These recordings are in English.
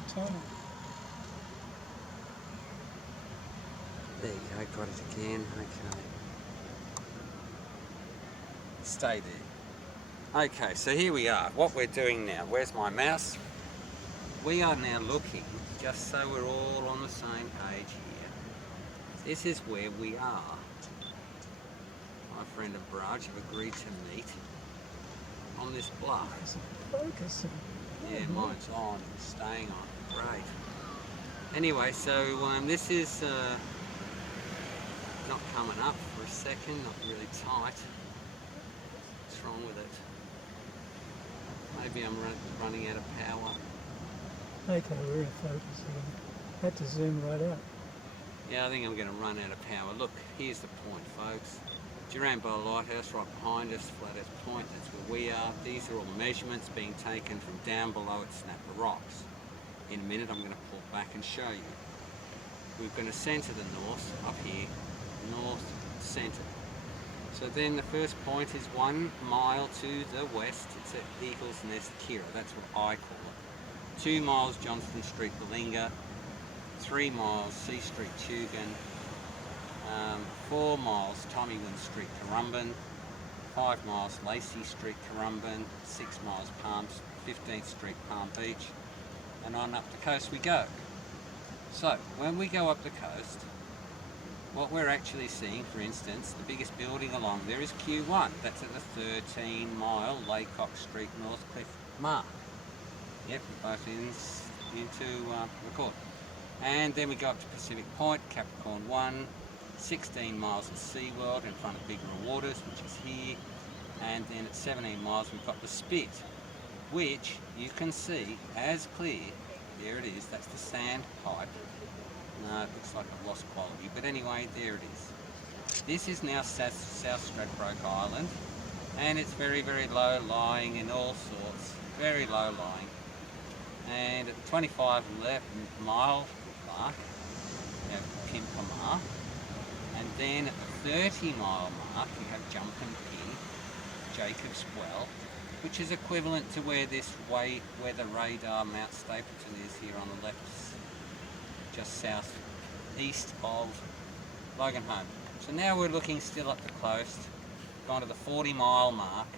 good time. There you go, got it again, okay. Stay there. Okay, so here we are. What we're doing now, where's my mouse? We are now looking, just so we're all on the same page here. This is where we are. My friend and Braj have agreed to meet on this bluff. Is it focusing? Yeah, mine's on, it's staying on, great. Anyway, so this is not coming up for a second, not really tight. What's wrong with it? Maybe I'm running out of power. Okay, we're focusing. Had to zoom right out. Yeah, I think I'm going to run out of power. Look, here's the point, folks. Duranbo Lighthouse right behind us, Flathead Point, that's where we are. These are all measurements being taken from down below at Snapper Rocks. In a minute I'm going to pull back and show you. We're going to centre the north, up here, north centre. So then the first point is 1 mile to the west, it's at Eagle's Nest, Kira, that's what I call it. 2 miles Johnston Street, Balinga, 3 miles C Street, Tugun, 4 miles Tommywin Street, Currumbin, 5 miles Lacey Street, Currumbin, 6 miles 15th Street, Palm Beach, and on up the coast we go. So when we go up the coast, what we're actually seeing, for instance, the biggest building along there is Q1. That's at the 13 mile Laycock Street North Cliff mark. Yep, both into record. And then we go up to Pacific Point, Capricorn 1, 16 miles at SeaWorld in front of Bigger Waters, which is here. And then at 17 miles we've got the Spit, which you can see as clear. There it is, that's the sand pipe. No, it looks like I've lost quality, but anyway, there it is. This is now South Stradbroke Island, and it's very, very low lying in all sorts, very low lying. And at the 25 mile mark, you have Pimpamar, and then at the 30 mile mark, you have Jumping Pin, Jacob's Well, which is equivalent to where where the radar Mount Stapleton is here on the left, just south east of Loganholme. So now we're looking still up the coast, gone to the 40 mile mark,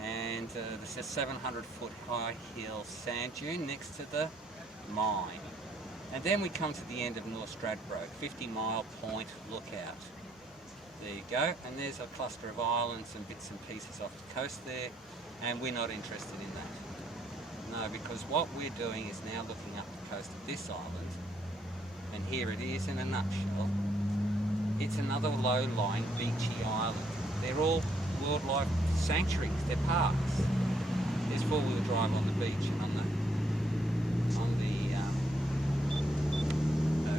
and this is a 700-foot high hill sand dune next to the mine. And then we come to the end of North Stradbroke, 50 Mile Point Lookout. There you go, and there's a cluster of islands and bits and pieces off the coast there, and we're not interested in that. No, because what we're doing is now looking up the coast of this island, and here it is in a nutshell. It's another low-lying beachy island. They're all wildlife sanctuaries, they're parks. There's four-wheel drive on the beach and on the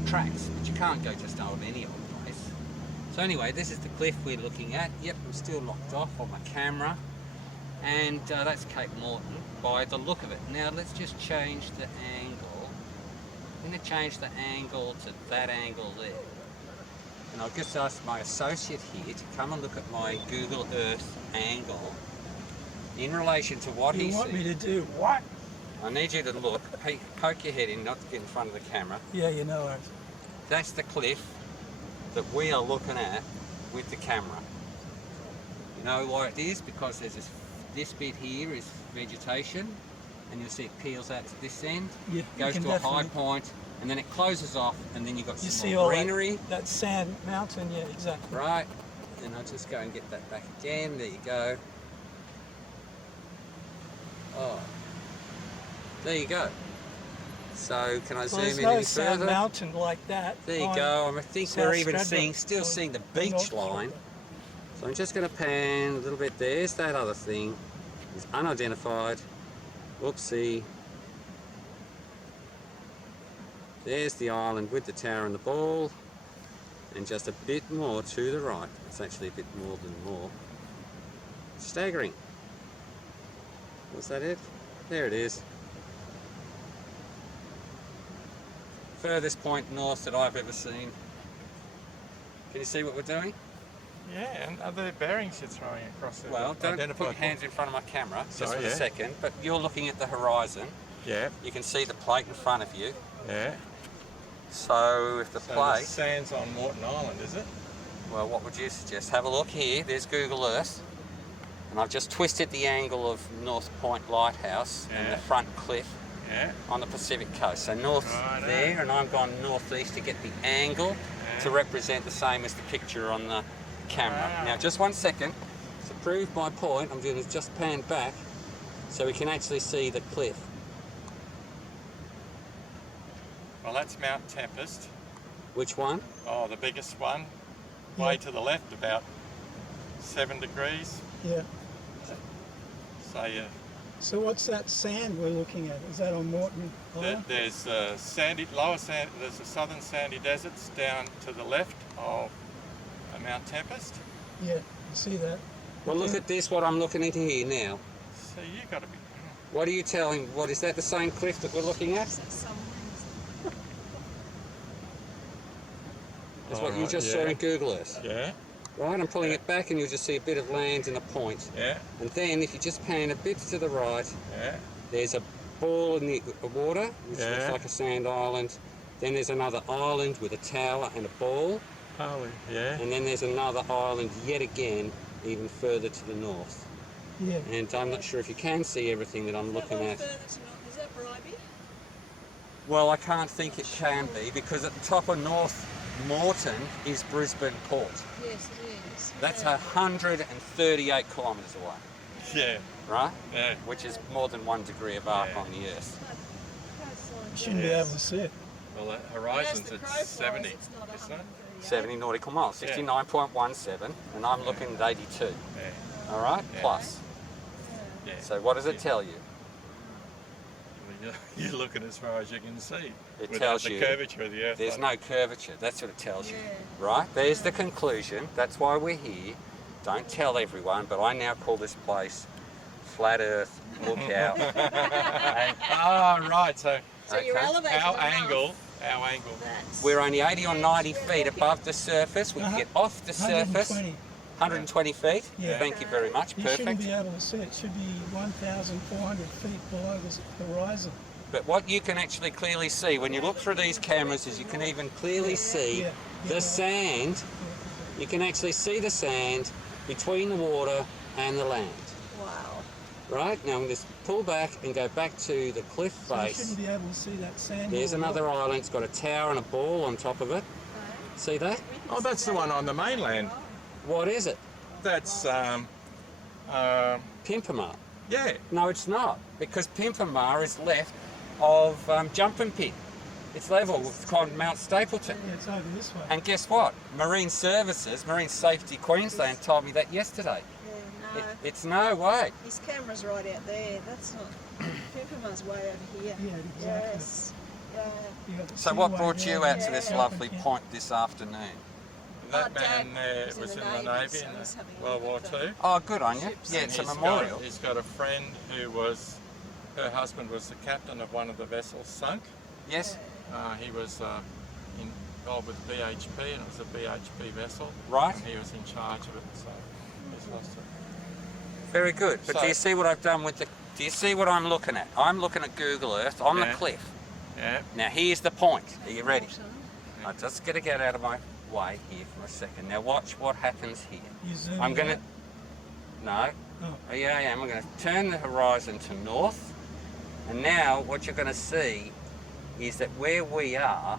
tracks, but you can't go just out any old place. So anyway, this is the cliff we're looking at. Yep, I'm still locked off on my camera, and that's Cape Morton by the look of it. Now let's just change the angle. I'm going to change the angle to that angle there. And I'll just ask my associate here to come and look at my Google Earth angle in relation to what he sees. You want me to do what? I need you to look, poke your head in, not to get in front of the camera. Yeah, you know it. That's the cliff that we are looking at with the camera. You know why it is? Because there's this bit here is vegetation, and you'll see it peels out to this end, goes to a high point, and then it closes off, and then you've got some more greenery. That sand mountain, yeah, exactly. Right, and I'll just go and get that back again. There you go. Oh, there you go. So can I zoom in any further? There's no sand mountain like that. There you go. I think we're even still seeing the beach line. So I'm just going to pan a little bit. There's that other thing. It's unidentified. Whoopsie. There's the island with the tower and the ball. And just a bit more to the right. It's actually a bit more than more. Staggering. Was that it? There it is. Furthest point north that I've ever seen. Can you see what we're doing? Yeah, and other bearings you're throwing across there. Well, don't put your hands in front of my camera just for a second, but you're looking at the horizon. Yeah. You can see the plate in front of you. Yeah. So if the So plate, the sand's on Morton Island, is it? well, what would you suggest? Have a look here. There's Google Earth. And I've just twisted the angle of North Point Lighthouse and Yeah. the front cliff Yeah. on the Pacific coast. So north Righto. there, and I'm gone northeast to get the angle to represent the same as the picture on the camera. Wow. Now, just 1 second. To prove my point, I'm going to just pan back so we can actually see the cliff. Well, that's Mount Tempest. Which one? Oh, the biggest one. Way to the left, about 7 degrees. Yeah. So yeah, So what's that sand we're looking at? Is that on Morton Island? there's there's the southern sandy deserts down to the left of Mount Tempest. Yeah, you see that? Well, look at this, what I'm looking at here now. So you got to be. What are you telling? What is that, the same cliff that we're looking at? That's what you Alright, just saw in Google Earth. Yeah. Right, I'm pulling it back and you'll just see a bit of land and a point. Yeah. And then if you just pan a bit to the right, Yeah. there's a ball in the water, which looks Yeah. like a sand island. Then there's another island with a tower and a ball. Holy. Yeah. And then there's another island yet again, even further to the north. Yeah. And I'm not sure if you can see everything that I'm looking at. Is that Bribey? Well, I can't think it can be, because at the top of North Morton is Brisbane Port. Yes, it is. That's 138 kilometres away, Yeah. right? Yeah. Which is more than 1 degree of arc Yeah. on the Earth. You shouldn't be able to see it. Well, the horizon's at 70. Isn't it? 70 nautical miles, 69.17, and I'm looking at 82. Yeah. All right, Yeah. plus. Yeah. So what does it tell you? Well, you're looking as far as you can see. It without tells the you curvature of the Earth. There's no curvature. That's what it tells you, Yeah. right? There's the conclusion. That's why we're here. Don't tell everyone, but I now call this place Flat Earth Lookout. And Ah, right. So So you're Okay. elevated our enough. angle. That's we're only 80 or 90 feet above the surface. We get off the surface. 120. 120 feet. Yeah. Thank you very much. You shouldn't Perfect. be able to see it. It should be 1,400 feet below the horizon. But what you can actually clearly see when you look through these cameras is you can even clearly see Yeah. the sand. You can actually see the sand between the water and the land. wow. Right? Now I'm going to pull back and go back to the cliff So you face. shouldn't be able to see that sand. There's all another along. island. It's got a tower and a ball on top of it. See that? Oh, that's the one on the mainland. What is it? That's Pimpamar. yeah. No, it's not, because Pimpamar is left of Jumping Pin. It's level with Mount Stapleton. Yeah, it's over this way. And guess what? Marine Services, Marine Safety Queensland told me that yesterday. Yeah, no. It's no way. His camera's right out there. That's not. Pimpama's way over here. Yeah, exactly. Yes. Yeah. You got the So what seaway brought there, you out to this yeah. lovely Yeah. point this afternoon? That Oh, Dad man there was was in in the the Navy, Navy so in he's having a World War look at II. the- Oh, good on you. Ships. Yeah, And it's a he's memorial. He's got a friend who was, her husband was the captain of one of the vessels sunk. Yes, He was involved with BHP, and it was a BHP vessel. right. And he was in charge of it, so he's lost it. Very good. But So- do you see what I've done with the... Do you see what I'm looking at? I'm looking at Google Earth on the Yeah. cliff. Yeah. Now here's the point. Are you ready? I'm just going to get out of my way here for a second. Now watch what happens here. You zoom I'm it going to... out. No. Oh. Yeah, I am. I'm going to turn the horizon to north. And now what you're going to see is that where we are,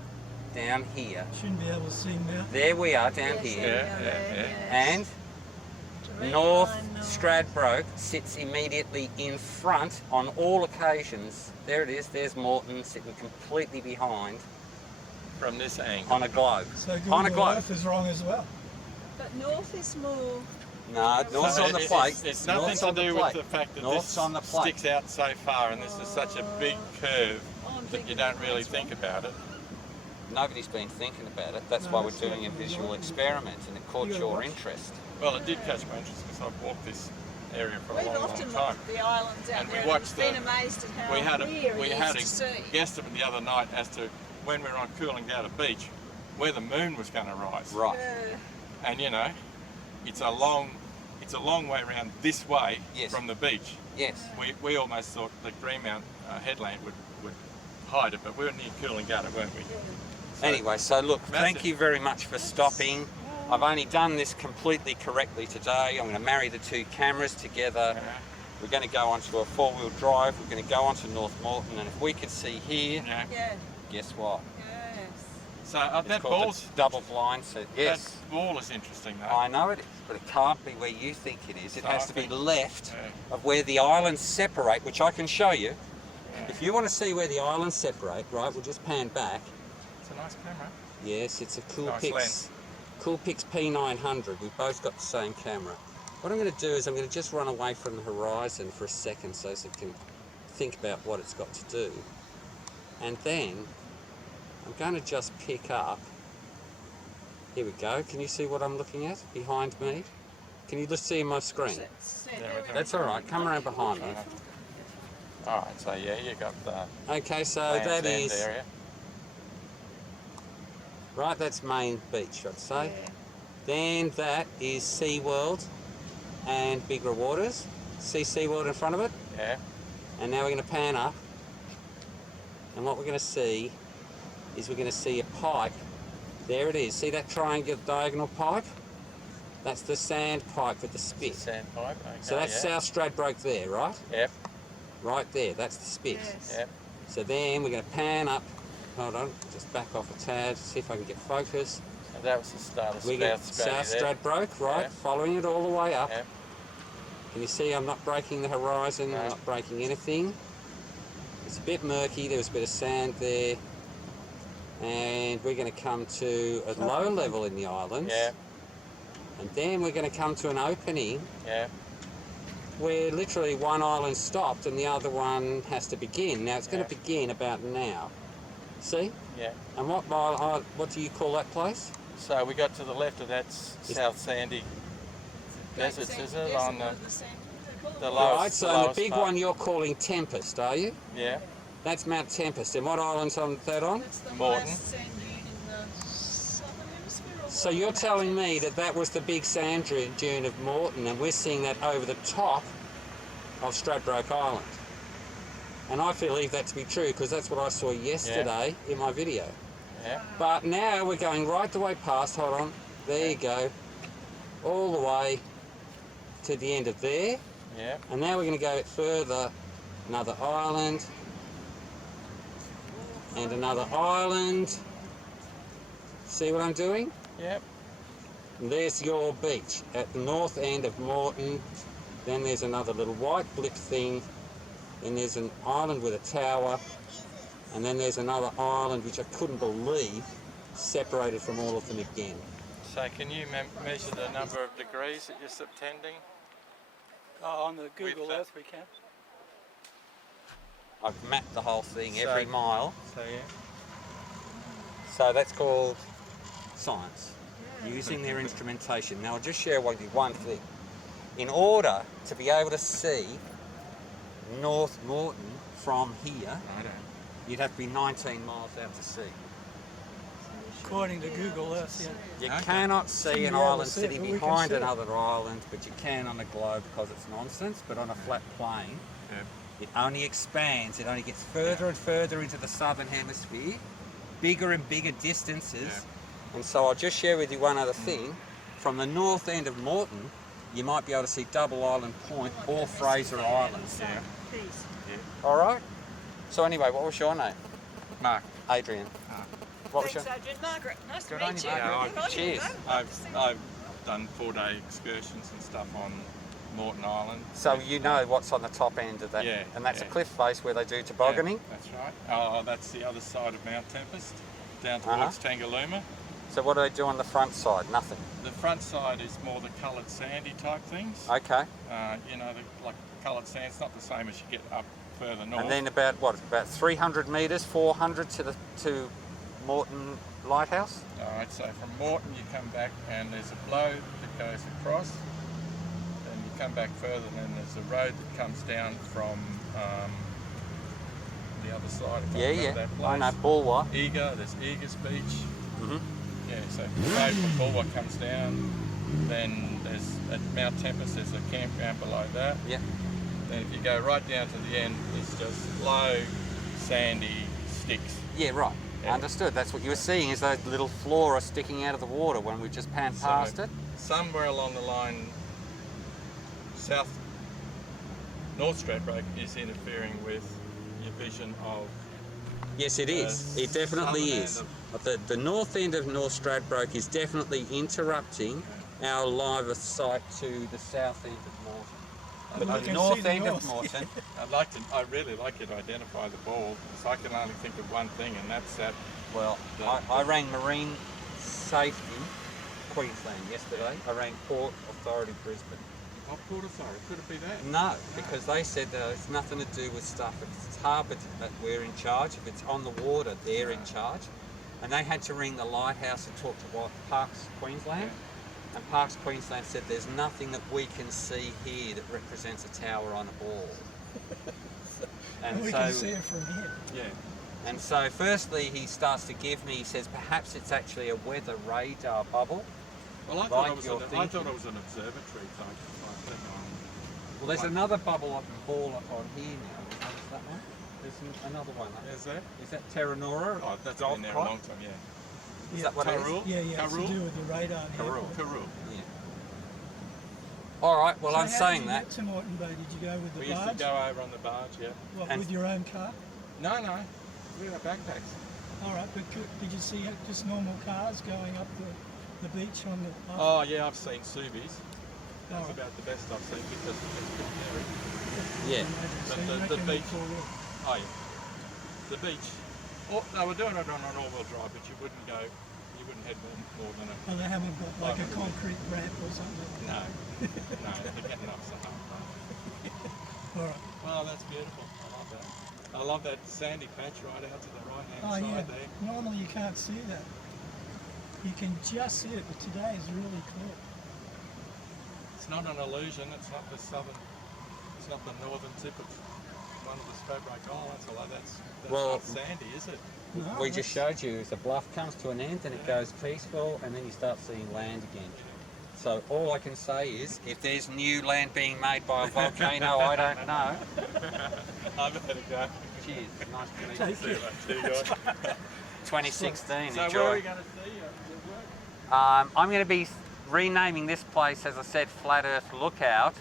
down here, Shouldn't be able to see now. there we are down Yes, here. Yeah, down yeah, there, yeah. yes. And Direct North line north. Stradbroke sits immediately in front on all occasions. There it is. There's Morton sitting completely behind From this angle. on a globe. So On a Google globe. Earth is wrong as well. But north is more. No, north's So on the it- plate. It's nothing North's to on the do plate. with the fact that North's this on the plate. sticks out so far, and this is such a big curve Oh, I'm that thinking you don't that's really wrong. think about it. Nobody's been thinking about it. That's No, why we're that's doing a what we're visual doing. experiment, and it caught You gotta your watch. interest. Well, it did catch my interest because I've walked this area for a We've long, often long time. looked at the islands out And we there watched been the- amazed at how We had clear a it had is to a see. guesstimate the other night as to when we were on cooling down a beach, where the moon was going to rise. Right. Yeah. And you know, it's a long it's a long way around this way Yes. from the beach. Yes. We almost thought the Greenmount headland would hide it, but we were near Coolangatta, weren't we? So, Anyway, so look, thank massive. you very much for stopping. I've only done this completely correctly today. I'm going to marry the two cameras together. Yeah. We're going to go onto a four-wheel drive. We're going to go onto North Morton, and if we could see here, Yeah. Yeah. guess what? Yes. So It's that called ball's the double blind set. Yes, That ball is interesting though. I know it is, but it can't be where you think it is. It So has I to be think- left Yeah. of where the islands separate, which I can show you. Yeah. If you want to see where the islands separate, right, we'll just pan back. It's a nice camera. Yes, it's a Nice lens. Coolpix P900. We've both got the same camera. What I'm going to do is I'm going to just run away from the horizon for a second so it can think about what it's got to do. And then I'm going to just pick up. Here we go. Can you see what I'm looking at behind me? Can you just see my screen? That's all right. Come around behind me. All right. So yeah, you got the Okay, so Land's that End is area. right. That's Main Beach, I'd say. Yeah. Then that is SeaWorld and Bigger Waters. See SeaWorld in front of it? Yeah. And now we're going to pan up. And what we're going to see is we're going to see a pipe. There it is. See that triangular diagonal pipe? That's the sand pipe with the spit. Sandpipe. Okay, So that's yeah. South Stradbroke there, right? Yep. Right there. That's the spit. Yes. Yep. So then we're going to pan up. Hold on. Just back off a tad. See if I can get focus. And that was the start of We get South South there. Stradbroke, right? Yeah. Following it all the way up. Yep. Can you see I'm not breaking the horizon, I'm No. not breaking anything. It's a bit murky, there was a bit of sand there. And we're going to come to a low level in the islands. Yeah. And then we're going to come to an opening Yeah. where literally one island stopped and the other one has to begin. Now it's going Yeah. to begin about now. See? Yeah. And what do you call that place? So we got to the left of that South Sandy deserts, is it? On the lowest. Right, so the lowest big part. one you're calling Tempest, are you? Yeah. That's Mount Tempest. And what island's on that on? That's the Morton. highest sand dune in the southern hemisphere. or So you're telling me that that was the big sand dune of Morton, and we're seeing that over the top of Stradbroke Island. And I believe that to be true because that's what I saw yesterday in my video. Yeah. But now we're going right the way past, hold on, there you go, all the way to the end of there. Yeah. And now we're going to go further, another island, and another island. See what I'm doing? Yep. And there's your beach at the north end of Morton. Then there's another little white blip thing. Then there's an island with a tower. And then there's another island which I couldn't believe separated from all of them again. So can you measure the number of degrees that you're subtending? Oh, on the Google With, Earth we can. I've mapped the whole thing, So- every mile. So yeah. So that's called science, using their instrumentation. Now I'll just share with you one thing. In order to be able to see North Morton from here, you'd have to be 19 miles out to sea. According to Google Earth, yeah. You Okay. cannot see Shouldn't an be able to island see it, sitting but we can behind see it. another island, but you can on a globe because it's nonsense, but on a flat plane, it only expands, it only gets further and further into the southern hemisphere, bigger and bigger distances. Yeah. And so I'll just share with you one other thing. From the north end of Morton, you might be able to see Double Island Point or Fraser Island. Yeah. Peace. All right? So anyway, what was your name? Mark. Adrian. What was your... Thanks, Adrian. Margaret, nice to Good on meet you, you. Margaret. Good on you, Cheers. though. I've done 4-day excursions and stuff on Morton Island. So you know what's on the top end of that, Yeah, and that's a yeah. cliff face where they do Yeah, tobogganing. that's right. Oh, that's the other side of Mount Tempest, down Uh-huh. towards Tangalooma. So what do they do on the front side? Nothing. The front side is more the coloured sandy type things. Okay. You know, like coloured sand. It's not the same as you get up further north. And then about 300 metres, 400 to Morton Lighthouse? Alright, so from Morton you come back and there's a blow that goes across. Then you come back further and then there's a road that comes down from the other side. If I remember that place. I know, Bulwer. Eager, there's Eagers Beach. Mhm. Yeah, so the road from Bulwer comes down then there's at Mount Tempest there's a campground below that. Yeah. Then if you go right down to the end, it's just low, sandy sticks. Yeah, right. Yeah. Understood. That's what you were seeing, is those little flora sticking out of the water when we just panned past it. Somewhere along the line, North Stradbroke is interfering with your vision of. Yes, it is. It definitely is. The north end of North Stradbroke is definitely interrupting our line of sight to the south end of Moreton. Well, But you the can north see the end of north. Moreton, I really like you to identify the ball, because I can only think of one thing, and that's that. well, I rang Marine Safety Queensland yesterday. I rang Port Authority Brisbane. Oh, Port Authority, could it be that? No, because they said it's nothing to do with stuff. If it's harbour that we're in charge. If it's on the water, they're in charge. And they had to ring the lighthouse and talk to Parks Queensland. And Parks Queensland said there's nothing that we can see here that represents a tower on a ball. And we can see it from here. Yeah. And so firstly he starts to give me, he says perhaps it's actually a weather radar bubble. Well, I thought it was an observatory type thing. Well, there's another bubble up and ball up on here now. You notice that one? There's another one. Is there? Is that Terra Nora? Oh, that's Golf been there a Pot? long time, yeah. Is that what it is? Karul? Yeah, yeah, it's to Karul? do with the radar. Karul. Karul. Yeah. All right. Well, I'm so saying how that. did you get to Moreton Bay? Did you go with the We used to barge? go over on the barge, yeah. What, and- with your own car? No, we had backpacks. All right, but did you see just normal cars going up the beach on the? Oh, yeah, I've seen Subies. That's Alright. about the best I've seen because it's pretty hairy. Yeah. So the- you the reckon beach. it's all right? Oh, yeah. The beach. Oh, they were doing it on an all-wheel drive, but you wouldn't head more than a. Oh, they haven't got like a concrete ramp or something. No, no, they're getting off so hard. All right. Well, that's beautiful. I love that. I love that sandy patch right out to the right-hand Oh yeah. side there. Normally you can't see that. You can just see it, but today is really clear. It's not an illusion. It's not the southern. It's not the northern tip of one of the Stradbroke Islands. Although that's Well- not sandy, is it? No, We just showed you the bluff comes to an end and it goes peaceful, and then you start seeing land again. So all I can say is, if there's new land being made by a volcano, I don't know. I better go. Cheers. Nice to meet you. Take See you it. later, guys. 2016. So where are Enjoy. we going to see you? I'm going to be renaming this place, as I said, Flat Earth Lookout.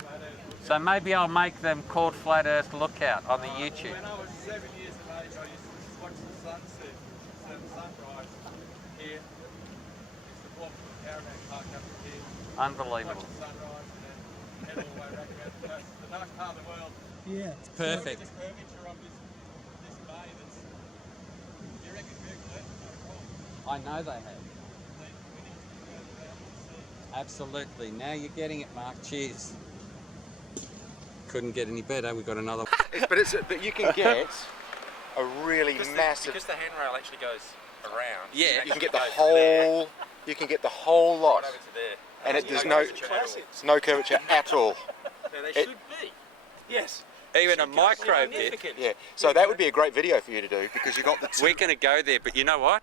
So maybe I'll make them called Flat Earth Lookout on the YouTube. When I was 7 years of age, I used to watch the sunset, sunrise here. Used to walk to the caravan park up here, watch Unbelievable. the sunrise, and then head all the way back around the coast. The nice part of the world. Yeah. Perfect. The curvature of this bay that's. You reckon Google it? Not at all. I know they have. We need to go further out and see. Absolutely. Now you're getting it, Mark. Cheers. Couldn't get any better. We've got another. But you can get a really massive. Because the handrail actually goes around. Yeah. You can get the whole. You can get the whole lot, Right over to there. and there's no no curvature at all. there's no curvature at all. No, they It- should be. Yes. Even a micro bit. Significant. Yeah. So that would be a great video for you to do because you got the two. We're going to go there, but you know what?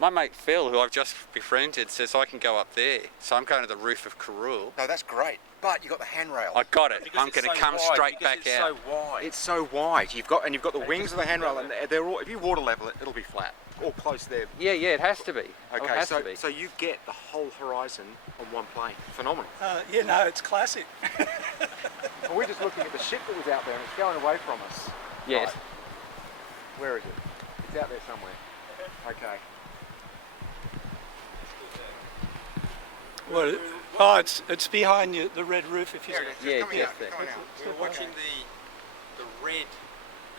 My mate Phil, who I've just befriended, says I can go up there. So I'm going to the roof of Karul. No, that's great. But you got the handrail. I got it. Because I'm it's going to so come wide, straight because back it's out. so wide. It's so wide. You've got the wings of the handrail, and they're all. If you water level it, it'll be flat or close there. Yeah, it has to be. It Okay, has to be. so you get the whole horizon on one plane. Phenomenal. Yeah, no, it's classic. Well, we're just looking at the ship that was out there, and it's going away from us. Yes. Right. Where is it? It's out there somewhere. Okay. Well, oh, it's behind you, the red roof. If you There it is. It's Yeah, coming just out. there. It's coming out. We were watching the red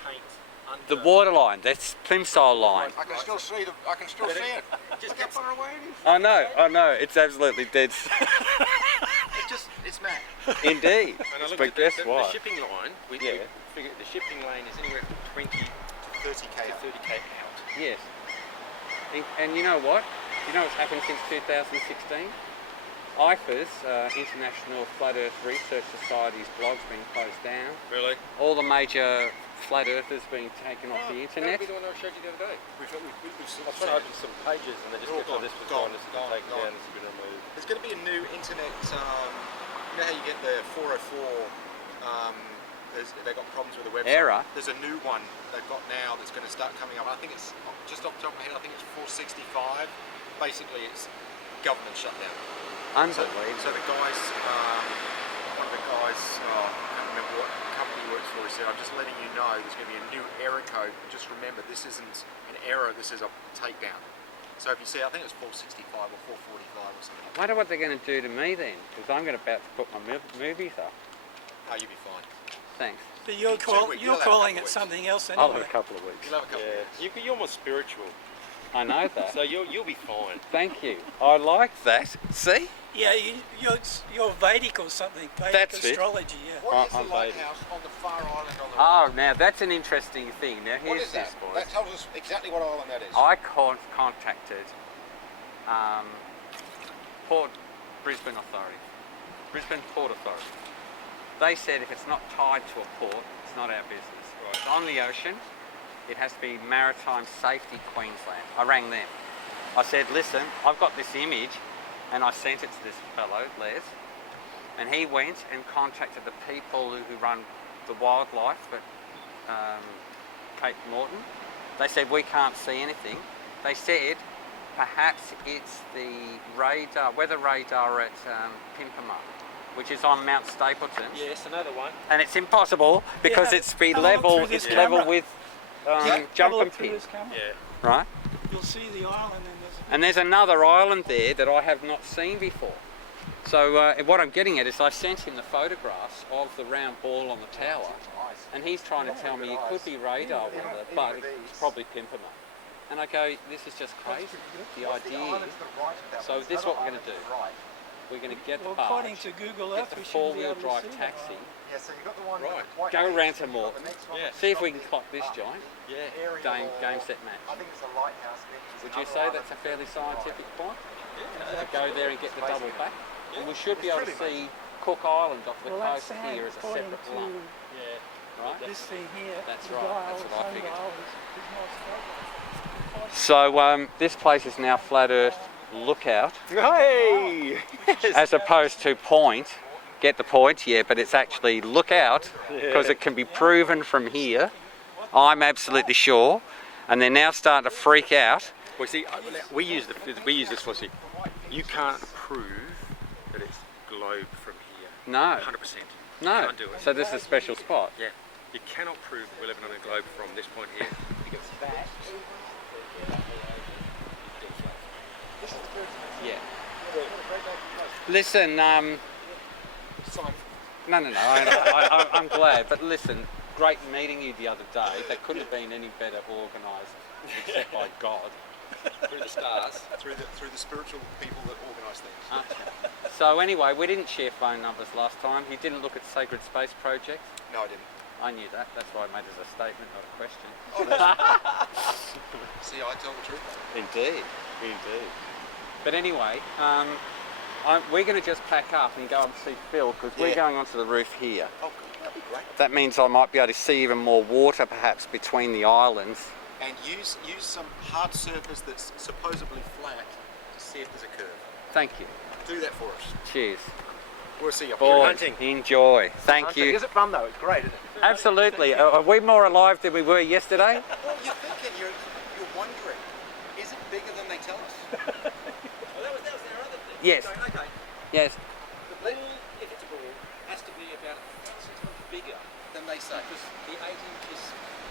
paint under The waterline, that's Plimsoll line. I can still see it. Just How gets, far away it is. I know, it's absolutely dead. It's mad. Indeed. and I looked But at guess the what? shipping line. We figured the shipping lane is anywhere from 20 to 30k. 30k out. Yes. And you know what? You know what's happened since 2016? IFA's, International Flat Earth Research Society's blog's been closed down. Really? All the major flat earthers being taken off the internet. That'd be the one I showed you the other day. We've I was trying to open some pages and they just kept on this was gone, this has been taken down, this has been removed. There's going to be a new internet. You know how you get the 404. They've got problems with the website. Error. There's a new one they've got now that's going to start coming up. I think it's just off the top of my head. I think it's 465. Basically, it's government shutdown. Unbelievable. So the guys, one of the guys, I can't remember what company he works for, he said, I'm just letting you know there's going to be a new error code. Just remember, this isn't an error, this is a takedown. So if you see, I think it was 465 or 445 or something. I wonder what they're going to do to me then, because I'm about to put my movies up. Oh, you'll be fine. Thanks. But you're calling it something else I'll anyway. have a couple of weeks. You'll have a couple of weeks. You're more spiritual, I know that. so you'll be fine. Thank you. I like that. See? Yeah, you're Vedic or something. Vedic That's it. astrology, yeah. What is I'm the lighthouse on the far island on the Oh, right? now that's an interesting thing. Now What here's is that? this, boys. That tells us exactly what island that is. I contacted Brisbane Authority, Brisbane Port Authority. They said if it's not tied to a port, it's not our business. Right. It's on the ocean. It has to be Maritime Safety Queensland. I rang them. I said, listen, I've got this image, and I sent it to this fellow, Les, and he went and contacted the people who run the wildlife at Cape Morton. They said, we can't see anything. They said, perhaps it's the radar, weather radar at Pimpama, which is on Mount Stapleton. Yes, another one. And it's impossible because Yeah, it's be have a look level, through this it's level camera. with Have a jumping look through pin, this camera. Yeah. right? You'll see the island And there's another island there that I have not seen before. So what I'm getting at is I sent him the photographs of the round ball on the tower, and he's trying to tell me it could be radar, but it's probably Pimpama. And I go, this is just crazy. The idea. So this is what we're going to do. We're going to get the Well, barge, according to Google get Earth, the we should be four-wheel able to drive see taxi, Yeah, so you've got the one Right. white go X, round to the Morton, next one Yeah. is see if we can something, clock this giant. Yeah. area Game, or- game, set, match. I think it's a lighthouse. then there's Would you another say island. that's a fairly scientific point? Yeah. To go there and get the double back? And we should be It's able to pretty see Cook Island off the Well, that's coast saying, here as a according separate to lump, Yeah. right? this thing here, That's the right, dial, that's what I figured. sundial is not straight. So this place is now Flat Earth Lookout, Hey! as opposed to Point. Get the point, yeah, but it's actually Lookout because it can be proven from here. I'm absolutely sure, and they're now starting to freak out. Well, see, we use this for see. You can't prove that it's globe from here. No, 100%. no. Can't do it. So this is a special spot. Yeah. You cannot prove that we're living on a globe from this point here. Because that. Yeah. Listen, no. I'm glad, but listen, great meeting you the other day. That couldn't have been any better organised, except by God. Through the stars. Through the spiritual people that organise things. Okay. So anyway, we didn't share phone numbers last time. You didn't look at Sacred Space Project. No, I didn't. I knew that. That's why I made it as a statement, not a question. See, I tell the truth. Indeed, indeed. But anyway, we're going to just pack up and go and see Phil because we're Yeah. going onto the roof here. Oh, good. That'd be great. That means I might be able to see even more water perhaps between the islands. And use some hard surface that's supposedly flat to see if there's a curve. Thank you. Do that for us. Cheers. We'll see you. Boys, enjoy. Thank you. Is it fun though? It's great, isn't it? Absolutely. Are we more alive than we were yesterday? Well, you're thinking, you're wondering, is it bigger than they tell us? Well, that was their other thing. Yes. Going, okay, Yes. the ball, if it's a ball, has to be about 6 times bigger Then they say. because the 8 inches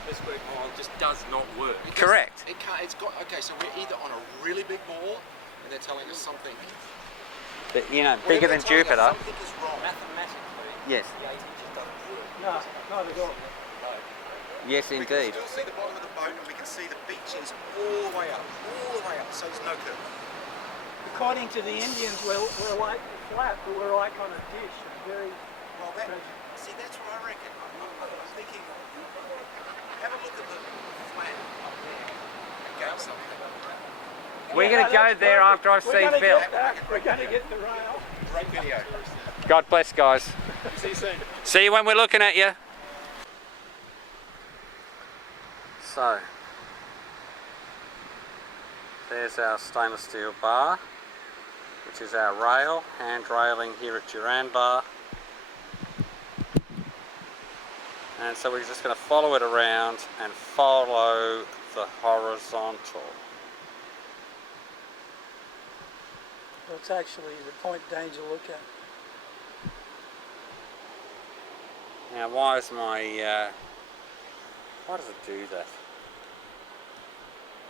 per square mile just does not work. It Correct. It can't. It's got. Okay, so we're either on a really big ball, and they're telling us something. But, you know, whatever bigger they're than telling us, Jupiter. Something is wrong. Mathematically, Yes. the 8 inches doesn't work. No, not at all. Yes, We can indeed. still see the bottom of the boat, and we can see the beaches all the way up, so there's no curve. According to the Indians, we're like flat, but we're like on a dish. It's very Well, that, tragic. see, that's what I reckon. I'm thinking, have a look at the flat up there and go something. We're going to go that's there perfect. after I We're see gonna Phil. get that. We're going to get the rail. Great video. God bless, guys. See you soon. See you when we're looking at you. So, there's our stainless steel bar which is our rail, hand railing here at Duranbar. And so we're just going to follow it around and follow the horizontal. It's actually the point danger look at. Now why is my, why does it do that?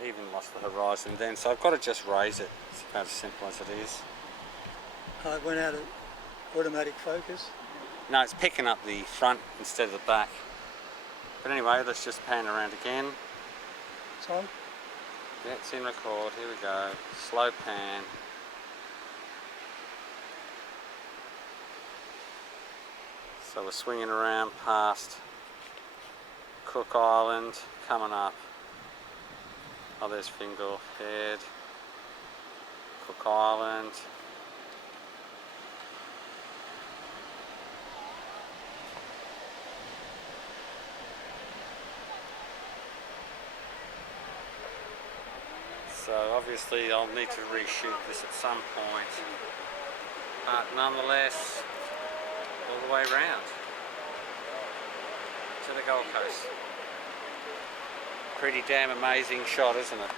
Even lost the horizon then, so I've got to just raise it. It's about as simple as it is. I went out of automatic focus. No, it's picking up the front instead of the back. But anyway, let's just pan around again. It's on. Yeah, it's in record. Here we go. Slow pan. So we're swinging around past Cook Island, coming up. Oh, there's Fingal Head, Cook Island. So obviously I'll need to reshoot this at some point, but nonetheless, all the way round to the Gold Coast. Pretty damn amazing shot, isn't it?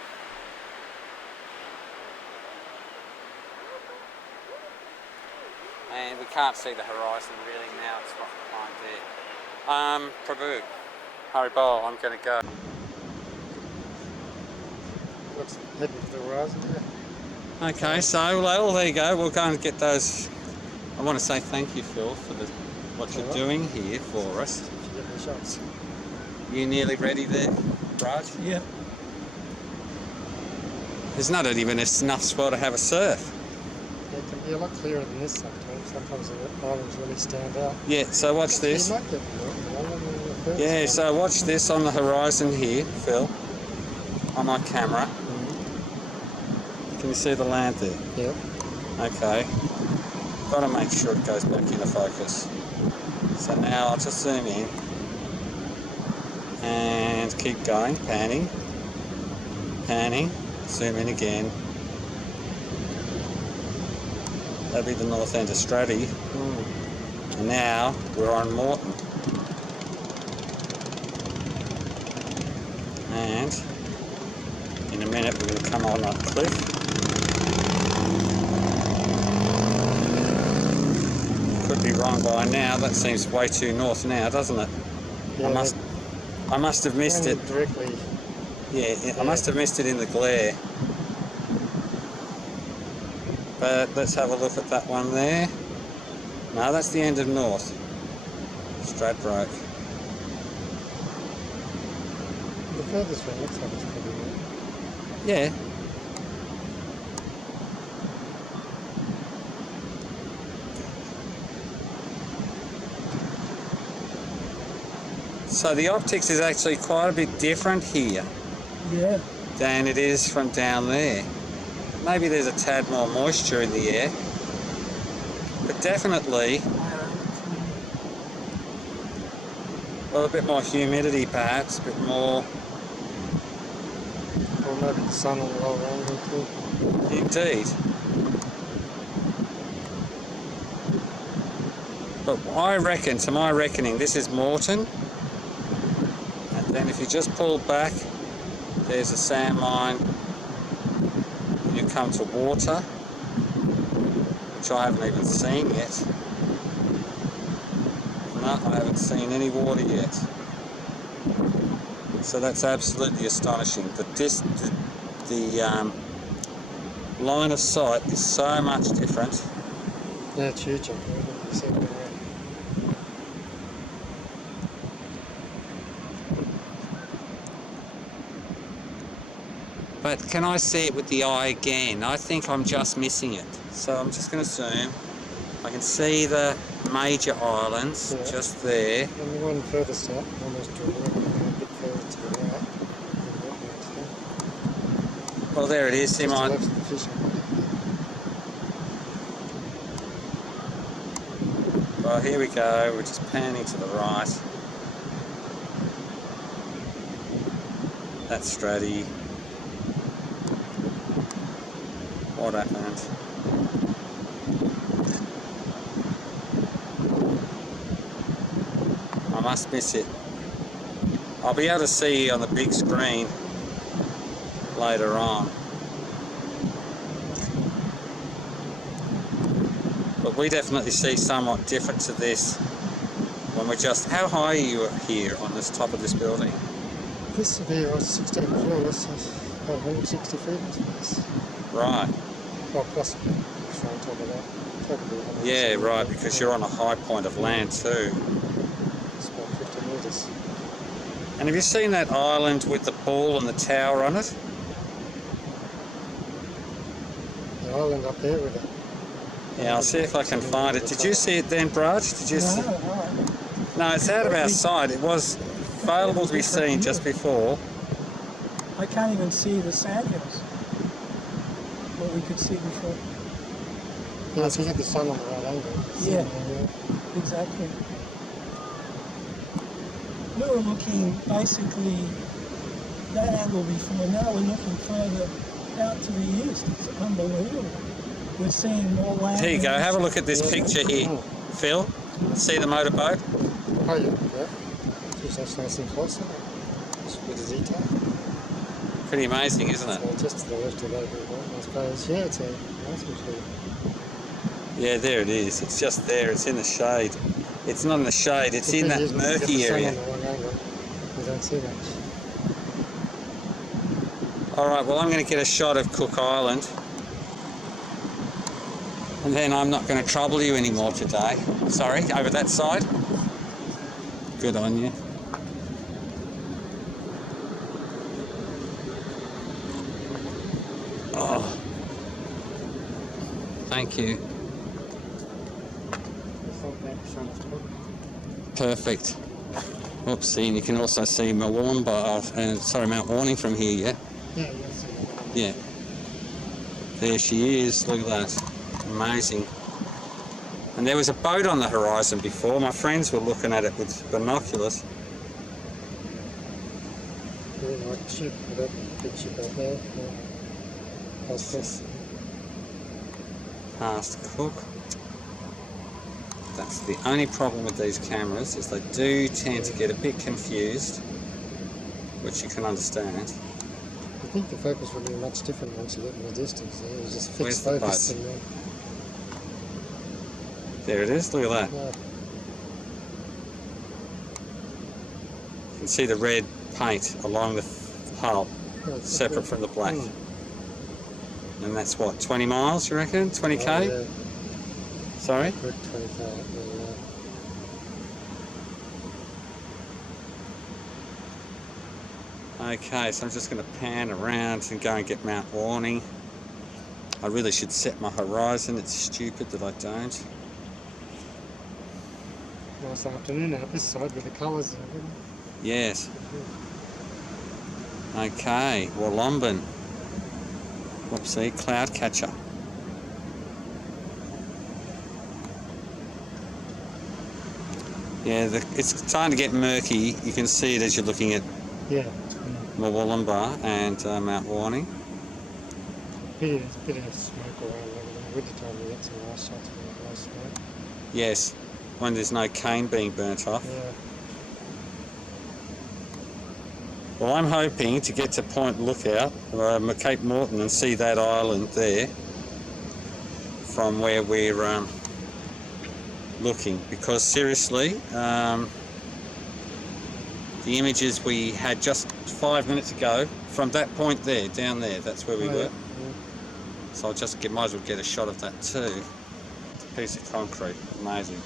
And we can't see the horizon really now, it's right behind there. Prabhu, Haribo, I'm going to go. Looks heading for the horizon there. Okay, so well, there you go. We'll go and get those. I want to say thank you, Phil, for what you're doing here for us. Get the shots. You nearly ready there, Raj? Yeah. There's not even enough spot to have a surf. Yeah, it can be a lot clearer than this sometimes. Sometimes the islands really stand out. Yeah, so watch this. You might get one on the first Yeah, one. so watch this on the horizon here, Phil, on my camera. Can you see the land there? Yeah. Okay. Got to make sure it goes back into focus. So now I'll just zoom in and keep going, panning, zoom in again. That'll be the north end of Stratty. And now we're on Moreton. And in a minute we're going to come on that cliff. Could be wrong by now, that seems way too north now, doesn't it? Yeah, I must have missed it. Directly. Yeah, I must have missed it in the glare. But let's have a look at that one there. No, that's the end of north. Stradbroke. The furthest one looks like it's pretty good. Yeah. So the optics is actually quite a bit different here Yeah. than it is from down there. Maybe there's a tad more moisture in the air, but definitely, well, a bit more humidity perhaps, a bit more. Or maybe the sun on the lower angle too. Indeed. But I reckon, to my reckoning, this is Moreton. And then if you just pull back, there's a sand mine. You come to water, which I haven't even seen yet. No, I haven't seen any water yet. So that's absolutely astonishing. The line of sight is so much different. Yeah, it's huge up there. You see it there. But can I see it with the eye again? I think I'm just missing it. So I'm just going to zoom. I can see the major islands just there. And the one furthest up, almost to the right, a bit further to the right. Well, there it is. See Just my... left of the fishing. Well, here we go. We're just panning to the right. That's Stratty. What happened? must miss it. I'll be able to see on the big screen later on. But we definitely see somewhat different to this when we're just... How high are you here on this top of this building? This will be 16 floors, so about 160 feet. Right. Well, plus on top of that. Probably Yeah, right, because you're on a high point of land too. It's about 50 metres. And have you seen that island with the ball and the tower on it? The island up there with it. Yeah, I'll see if I can find it. Did you see it then, Braj? Did you see? No. No, it's out of our sight. It was available to be seen just before. I can't even see the sand hills. What we could see before. Yeah, so you get the sun on the right angle. Yeah, exactly. We were looking basically that angle before. Now we're looking further out to the east. It's unbelievable. We're seeing more land. Here you go. Have a look at this picture here, Phil. See the motorboat? Oh, yeah. Just actually nice and closer. It's a bit of detail. Pretty amazing, isn't it? So just to the left of that, I suppose. Yeah, it's a nice one. Yeah, there it is. It's just there. It's in the shade. It's not in the shade. It's in that murky area. You don't see much. All right. Well, I'm going to get a shot of Cook Island, and then I'm not going to trouble you anymore today. Sorry, over that side. Good on you. Oh, thank you. Perfect. Oopsie, and you can also see Mount Warning from here, yeah? Yeah. There she is, look at that. Amazing. And there was a boat on the horizon before. My friends were looking at it with binoculars. Like a ship, that big ship out there. Past Cook. That's the only problem with these cameras, is they do tend to get a bit confused, which you can understand. I think the focus will be much different once you get in the distance. You just Where's fix the focus. boat? And then, There it is, look at that. yeah. You can see the red paint along the hull, Yeah, it's separate good. from the black. Mm. And that's what, 20 miles, you reckon? 20k? Oh, yeah. Sorry? Good 25. Okay, so I'm just going to pan around and go and get Mount Warning. I really should set my horizon. It's stupid that I don't. Nice afternoon out this side with the colours and everything. Yes. Okay, Wollomban. Whoopsie, cloud catcher. Yeah, it's starting to get murky. You can see it as you're looking at Yeah. Wollomba and Mount Warning. Bit of smoke around there. In the winter time we get some nice shots with nice smoke. Yes, when there's no cane being burnt off. Yeah. Well, I'm hoping to get to Point Lookout, Cape Morton, and see that island there from where we're looking. Because seriously, the images we had just 5 minutes ago, from that point there, down there, that's where we were. Yeah. So I'll just might as well get a shot of that too. It's a piece of concrete, amazing.